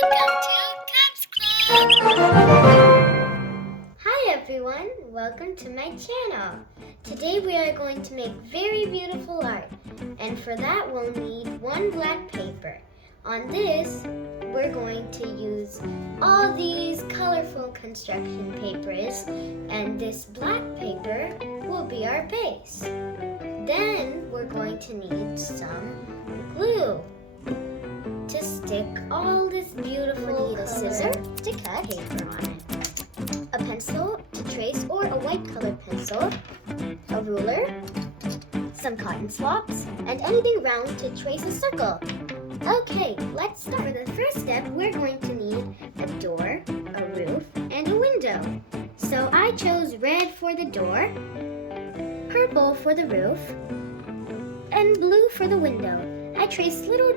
Welcome to Cutest. Hi everyone, welcome to my channel. Today we are going to make very beautiful art, and for that we'll need one black paper. On this, we're going to use all these colorful construction papers, and this black paper will be our base. Then we're going to need some glue to stick all this beautiful scissors to cut paper on it, a pencil to trace or a white colored pencil, a ruler, some cotton swabs, and anything round to trace a circle. Okay, let's start. For the first step, we're going to need a door, a roof, and a window. So I chose red for the door, purple for the roof, and blue for the window. I traced little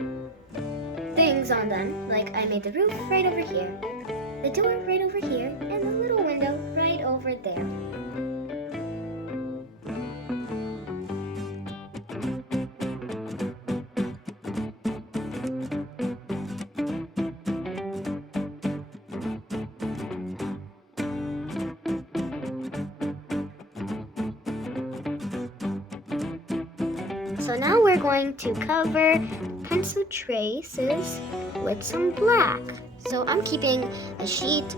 things on them, like I made the roof right over here, the door right over here, and the little window right over there. So now we're going to cover pencil traces with some black. So I'm keeping a sheet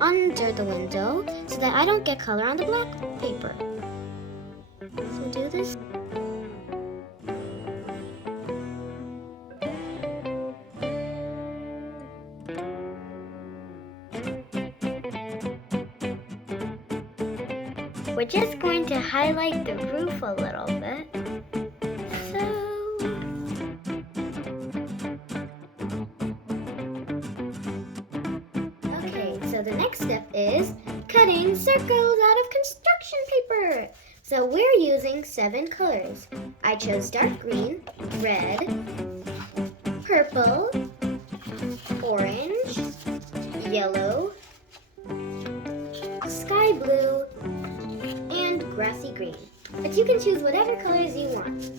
under the window so that I don't get color on the black paper. So do this. We're just going to highlight the roof a little bit. So the next step is cutting circles out of construction paper. So we're using 7 colors. I chose dark green, red, purple, orange, yellow, sky blue, and grassy green. But you can choose whatever colors you want.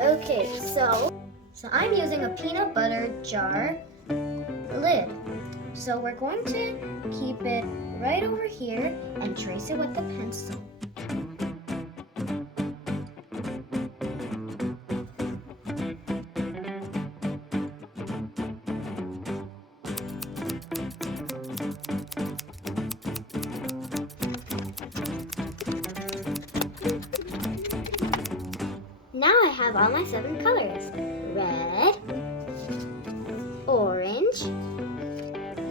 Okay, so I'm using a peanut butter jar lid. So we're going to keep it right over here and trace it with the pencil. Now I have all my 7 colors: red, orange,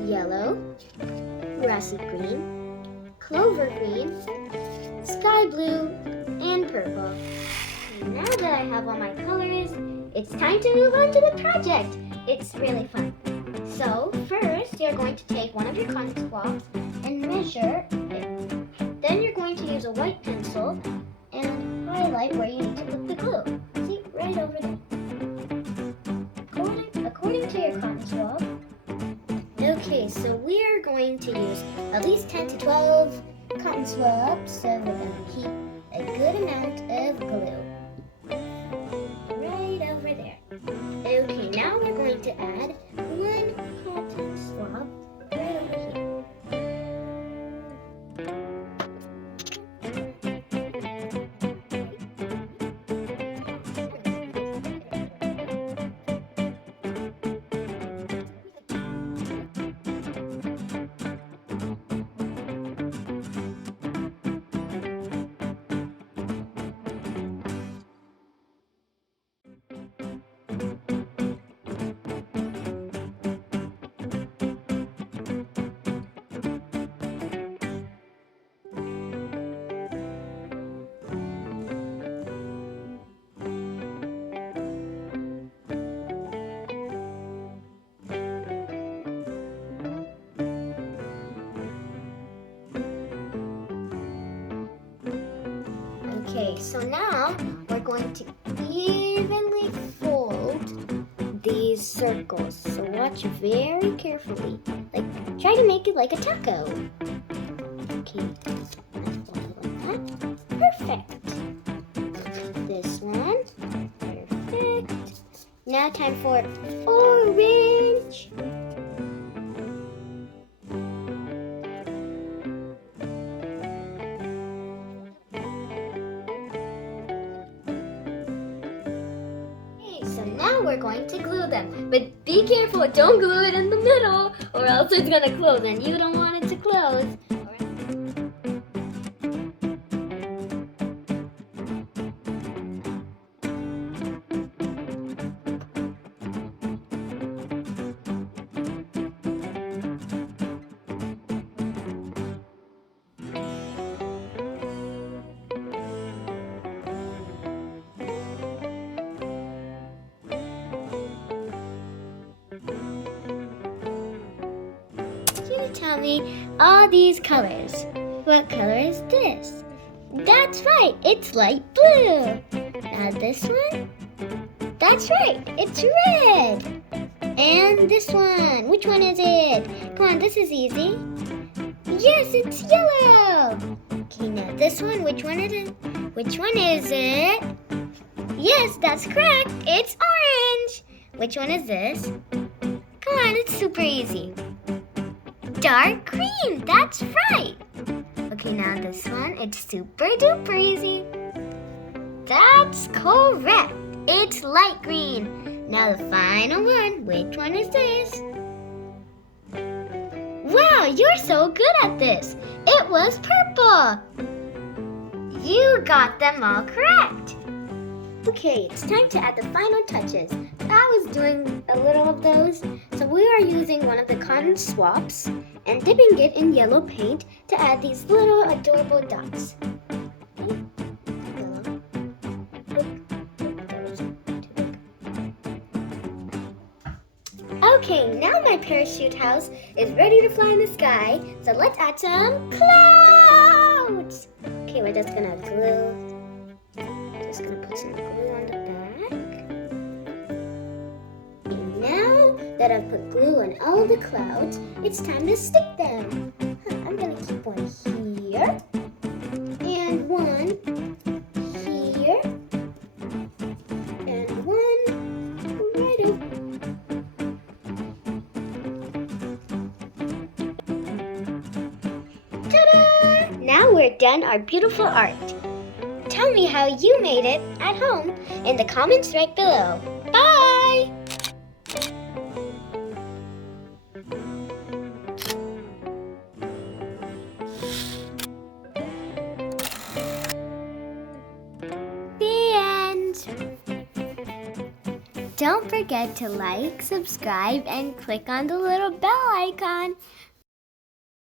yellow, grassy green, clover green, sky blue, and purple. Now that I have all my colors, it's time to move on to the project. It's really fun. So first, you're going to take one of your cotton swabs and measure it. Then you're going to use a white pencil and highlight where you need to put the glue. See, right over there. According to your cotton swab. Okay, so we're going to use at least 10 to 12 cotton swabs, so we're going to keep a good amount of glue. Right over there. Okay, now we're going to add 1 cotton swab right over here. Okay, so now we're going to evenly fold these circles. So watch very carefully. Like, try to make it like a taco. Okay, let's fold it like that. Perfect. This one. Perfect. Now time for orange. we're going to glue them. But be careful, don't glue it in the middle or else it's gonna close and you don't want it to close. You tell me all these colors. What color is this? That's right, it's light blue. Now this one? That's right, it's red. And this one, which one is it? Come on, this is easy. Yes, it's yellow. Okay, now this one, which one is it? Which one is it? Yes, that's correct, it's orange. Which one is this? Come on, it's super easy. Dark green, that's right. Okay, now this one, it's super duper easy. That's correct. It's light green. Now the final one, which one is this? Wow, you're so good at this. It was purple. You got them all correct. Okay, it's time to add the final touches. I was doing a little of those, so we are using one of the cotton swabs and dipping it in yellow paint to add these little adorable dots. Okay, now my parachute house is ready to fly in the sky, so let's add some clouds. Okay, we're just gonna put some glue on the back. And now that I've put glue on all the clouds, it's time to stick them. I'm gonna keep one here, and one here, and one right over. Ta-da! Now we're done our beautiful art. Tell me how you made it at home in the comments right below. Bye! The end. Don't forget to like, subscribe, and click on the little bell icon.